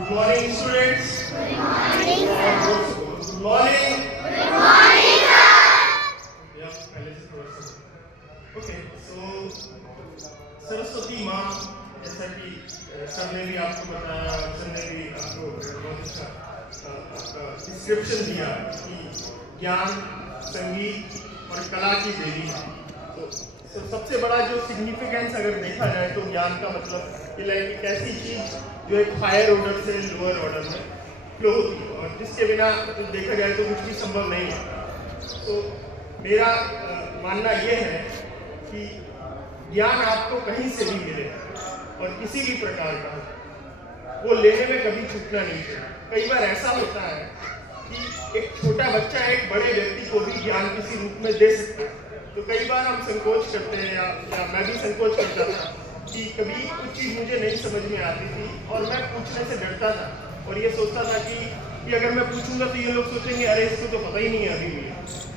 Good morning, students. Good morning, sir. Good morning. Good morning, sir. Yeah, पहले से थोड़ा सा. Okay, so सरस्वती माँ जैसा कि सर ने भी आपको बताया, सर ने भी आपको बहुत अच्छा आपका डिस्क्रिप्शन दिया कि ज्ञान, संगीत और कला की देवी है. तो सबसे बड़ा जो सिग्निफिकेंस अगर देखा जाए तो ज्ञान का मतलब ये लाइक एक ऐसी चीज जो एक हायर ऑर्डर से लोअर ऑर्डर में फ्लो होती है और जिसके बिना देखा जाए तो कुछ भी संभव नहीं है. तो मेरा मानना ये है कि ज्ञान आपको कहीं से भी मिले और किसी भी प्रकार का वो लेने में कभी छूटना नहीं चाहिए. कई बार ऐसा होता है कि एक छोटा बच्चा एक बड़े व्यक्ति को भी ज्ञान किसी रूप में दे सकता है. तो कई बार हम संकोच करते हैं या मैं भी संकोच करता था कि कभी कुछ चीज़ मुझे नहीं समझ में आती थी और मैं पूछने से डरता था और ये सोचता था कि अगर मैं पूछूंगा तो ये लोग सोचेंगे अरे इसको तो पता ही नहीं है अभी भी.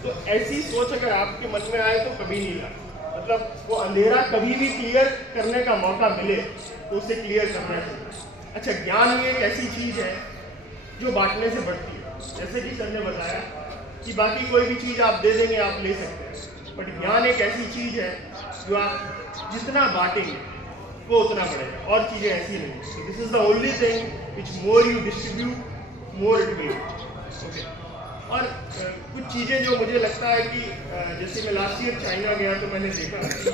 तो ऐसी सोच अगर आपके मन में आए तो कभी नहीं ला, मतलब वो अंधेरा कभी भी क्लियर करने का मौका मिले तो उसे क्लियर करना चाहिए. अच्छा, ज्ञान ये एक ऐसी चीज़ है जो बांटने से बढ़ती है. जैसे कि सर ने बताया कि बाकी कोई भी चीज़ आप दे देंगे आप ले सकते हैं, बट ज्ञान एक ऐसी चीज़ है जो आप जितना बांटेंगे वो उतना बढ़ेगा और चीज़ें ऐसी नहीं. So this is the only thing which more you distribute more it will. Okay, और कुछ चीज़ें जो मुझे लगता है कि जैसे मैं लास्ट ईयर चाइना गया तो मैंने देखा कि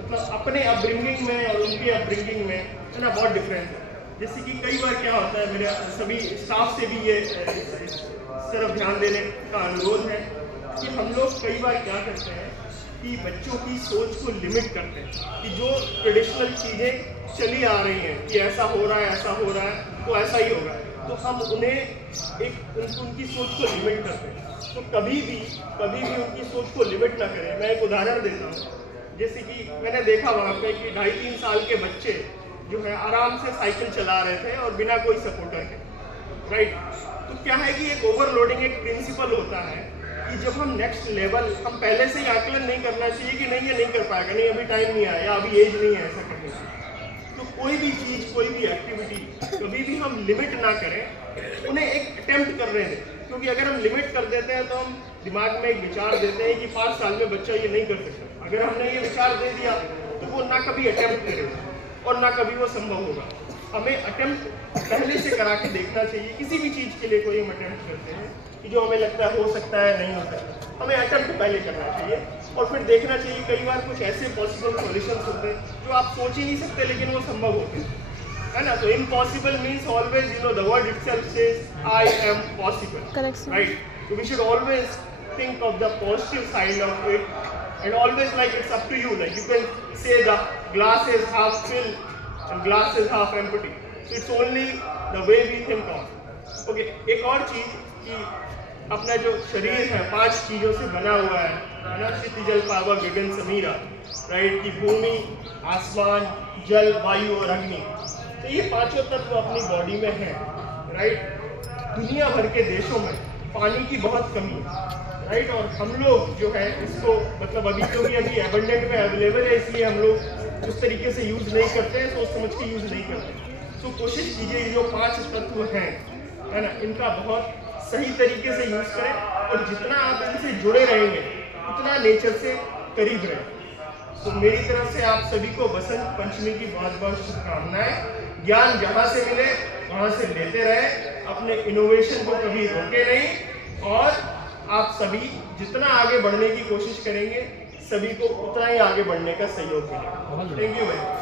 मतलब अपने अपब्रिंगिंग में और उनके अपब्रिंगिंग में है ना बहुत डिफरेंस है. जैसे कि कई बार क्या होता है, मेरे सभी स्टाफ से भी ये इस तरफ ध्यान देने का अनुरोध है कि हम लोग कई बार क्या करते हैं कि बच्चों की सोच को लिमिट करते हैं कि जो ट्रेडिशनल चीज़ें चली आ रही हैं कि ऐसा हो रहा है ऐसा हो रहा है तो ऐसा ही होगा, तो हम उन्हें उनकी सोच को लिमिट करते हैं. तो कभी भी उनकी सोच को लिमिट ना करें. मैं एक उदाहरण देता हूँ. जैसे कि मैंने देखा वहाँ पे कि 2.5-3 साल के बच्चे जो है आराम से साइकिल चला रहे थे और बिना कोई सपोर्टर के, राइट. तो क्या है कि एक ओवरलोडिंग एक प्रिंसिपल होता है कि जब हम नेक्स्ट लेवल, हम पहले से ही आकलन नहीं करना चाहिए कि नहीं ये नहीं कर पाएगा, नहीं अभी टाइम नहीं आया या अभी एज नहीं है ऐसा करने की. तो कोई भी चीज़, कोई भी एक्टिविटी कभी भी हम लिमिट ना करें, उन्हें एक अटेम्प्ट करने दें. क्योंकि अगर हम लिमिट कर देते हैं तो हम दिमाग में एक विचार देते हैं कि 5 साल में बच्चा ये नहीं कर सकता. अगर हमने ये विचार दे दिया तो वो ना कभी अटेम्प्ट करेगा और ना कभी वो संभव होगा. हमें अटेम्प्ट पहले से करा के देखना चाहिए. किसी भी चीज़ के लिए कोई हम अटेम्प्ट करते हैं कि जो हमें लगता है हो सकता है नहीं हो सकता, हमें अटेम्प्ट पहले करना चाहिए और फिर देखना चाहिए. कई बार कुछ ऐसे पॉसिबल सॉल्यूशंस होते हैं जो आप सोच ही नहीं सकते लेकिन वो संभव होते हैं, है ना. तो impossible means always, you know, the word itself says I am possible, right. So we should always think of the positive side of it and always, like, it's up to you. Like you can say the glass is half filled and glass is half empty. So it's only the way we think of. Okay, एक और चीज कि अपना जो शरीर है 5 चीजों से बना हुआ है ना, क्षिति जल पावक गगन समीरा, राइट. कि भूमि, आसमान, जल, वायु और अग्नि. तो ये 5 तत्व अपनी बॉडी में हैं, राइट. दुनिया भर के देशों में पानी की बहुत कमी है, राइट. और हम लोग जो है इसको मतलब अभी क्योंकि अभी एबंडेंट में अवेलेबल है इसलिए हम लोग उस तरीके से यूज़ नहीं करते हैं, सोच समझ के यूज़ नहीं करते. तो कोशिश कीजिए जो 5 तत्व हैं, है ना, इनका बहुत सही तरीके से यूज़ करें और जितना आप इनसे जुड़े रहेंगे उतना नेचर से करीब रहें. तो मेरी तरफ से आप सभी को बसंत पंचमी की बहुत बहुत शुभकामनाएं. ज्ञान जहाँ से मिले वहाँ से लेते रहे, अपने इनोवेशन को कभी रोके नहीं और आप सभी जितना आगे बढ़ने की कोशिश करेंगे सभी को उतना ही आगे बढ़ने का सहयोग मिलेगा. Thank you very much.